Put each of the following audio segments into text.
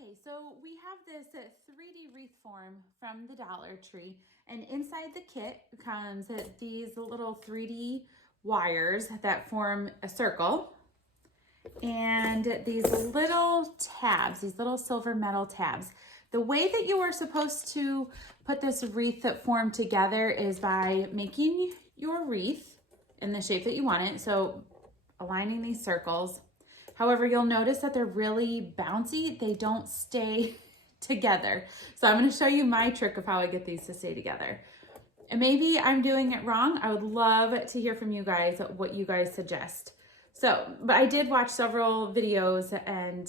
Okay, so we have this 3D wreath form from the Dollar Tree, and inside the kit comes these little 3D wires that form a circle, and these little tabs, these little silver metal tabs. The way that you are supposed to put this wreath form together is by making your wreath in the shape that you want it, so aligning these circles. However, you'll notice that they're really bouncy. They don't stay together. So I'm going to show you my trick of how I get these to stay together. And maybe I'm doing it wrong. I would love to hear from you guys what you guys suggest. So, but I did watch several videos and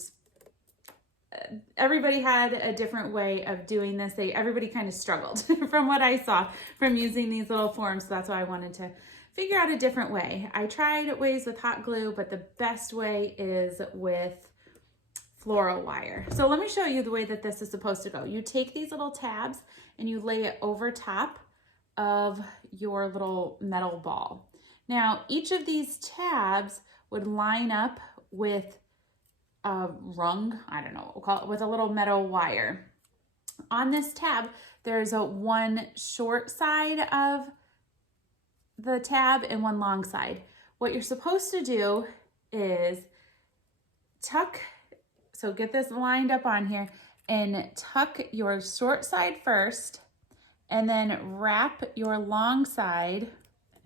everybody had a different way of doing this. Everybody kind of struggled from what I saw from using these little forms. So that's why I wanted to figure out a different way. I tried ways with hot glue, but the best way is with floral wire. So let me show you the way that this is supposed to go. You take these little tabs and you lay it over top of your little metal ball. Now, each of these tabs would line up with a rung, I don't know, we'll call it, with a little metal wire. On this tab, there's one short side of the tab and one long side. What you're supposed to do is tuck, so get this lined up on here and tuck your short side first and then wrap your long side,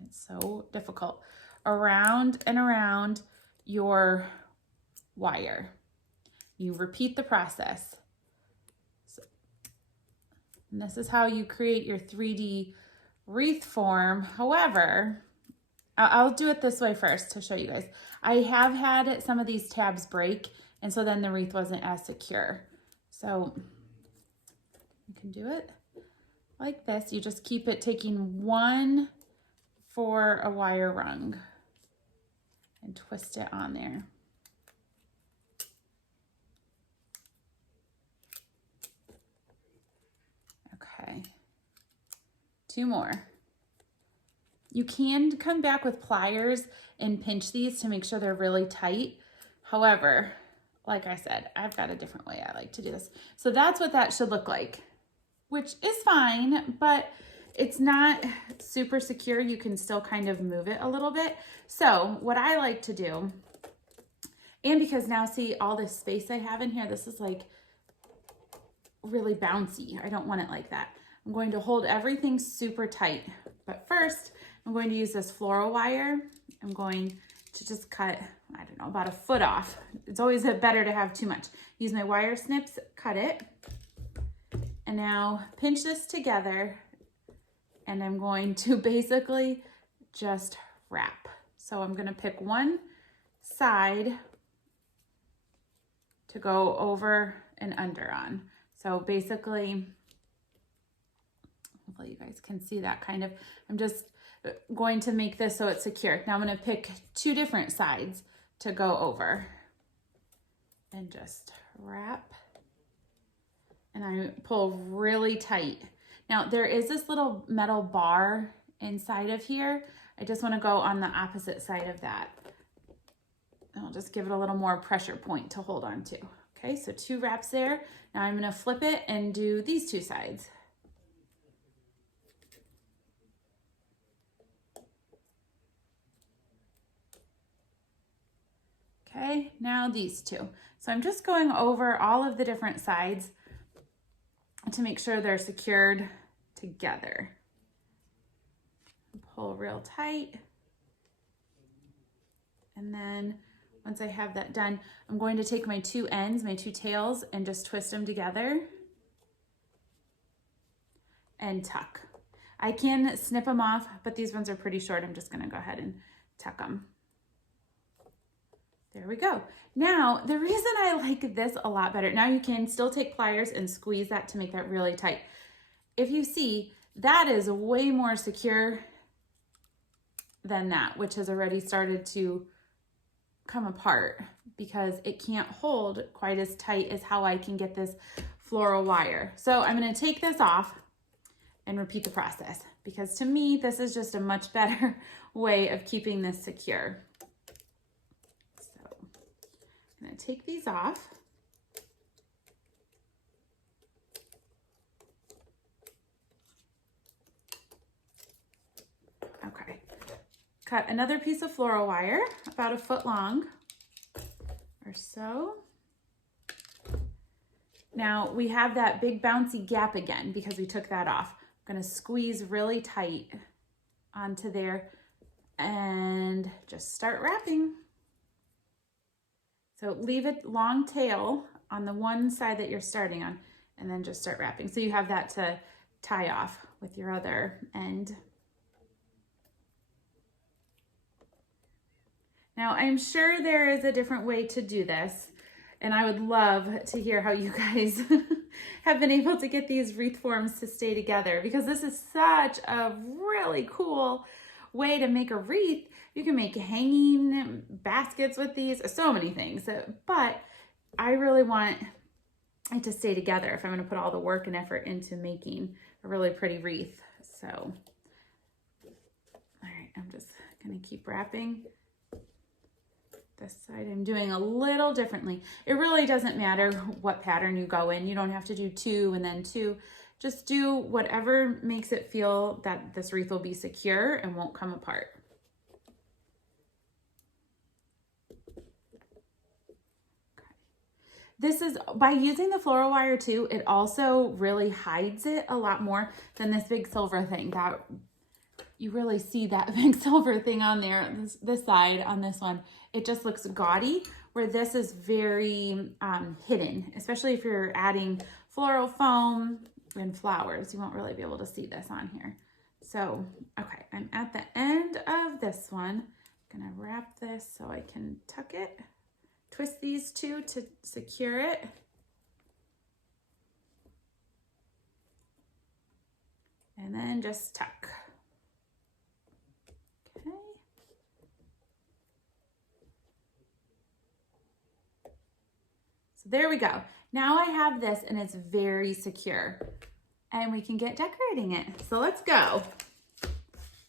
it's so difficult, around and around your wire. You repeat the process. And this is how you create your 3D wreath form. However, I'll do it this way first to show you guys. I have had some of these tabs break, and so then the wreath wasn't as secure. So you can do it like this. You just keep it taking one for a wire rung and twist it on there. Okay. Two more. You can come back with pliers and pinch these to make sure they're really tight. However, like I said, I've got a different way I like to do this. So that's what that should look like, which is fine, but it's not super secure. You can still kind of move it a little bit. So what I like to do, and because now see all this space I have in here, this is like really bouncy. I don't want it like that. I'm going to hold everything super tight, but first I'm going to use this floral wire. I'm going to just cut, I don't know, about a foot off. It's always better to have too much. Use my wire snips, cut it, and now pinch this together, and I'm going to basically just wrap. So I'm going to pick one side to go over and under on. So basically, hopefully you guys can see that kind of, I'm just going to make this so it's secure. Now I'm going to pick two different sides to go over and just wrap. And I pull really tight. Now there is this little metal bar inside of here. I just want to go on the opposite side of that. And I'll just give it a little more pressure point to hold on to. Okay, so two wraps there. Now I'm going to flip it and do these two sides. Okay, now these two. So I'm just going over all of the different sides to make sure they're secured together. Pull real tight. And then once I have that done, I'm going to take my two ends, my two tails, and just twist them together and tuck. I can snip them off, but these ones are pretty short. I'm just gonna go ahead and tuck them. There we go. Now, the reason I like this a lot better, now you can still take pliers and squeeze that to make that really tight. If you see, that is way more secure than that, which has already started to come apart because it can't hold quite as tight as how I can get this floral wire. So I'm going to take this off and repeat the process because to me, this is just a much better way of keeping this secure. So I'm going to take these off. cut another piece of floral wire, about 1 foot long or so. Now we have that big bouncy gap again because we took that off. I'm gonna squeeze really tight onto there and just start wrapping. So leave a long tail on the one side that you're starting on and then just start wrapping. So you have that to tie off with your other end. Now I'm sure there is a different way to do this, and I would love to hear how you guys have been able to get these wreath forms to stay together, because this is such a really cool way to make a wreath. You can make hanging baskets with these, so many things, but I really want it to stay together if I'm going to put all the work and effort into making a really pretty wreath. So, all right, I'm just going to keep wrapping. This side I'm doing a little differently. It really doesn't matter what pattern you go in. You don't have to do 2 and then 2. Just do whatever makes it feel that this wreath will be secure and won't come apart. Okay. This is, by using the floral wire too, it also really hides it a lot more than this big silver thing. That you really see that big silver thing on there, this side on this one. It just looks gaudy, where this is very hidden, especially if you're adding floral foam and flowers. You won't really be able to see this on here. So, okay, I'm at the end of this one. I'm gonna wrap this so I can tuck it, twist these two to secure it. And then just tuck. There we go. Now I have this and it's very secure and we can get decorating it. So let's go.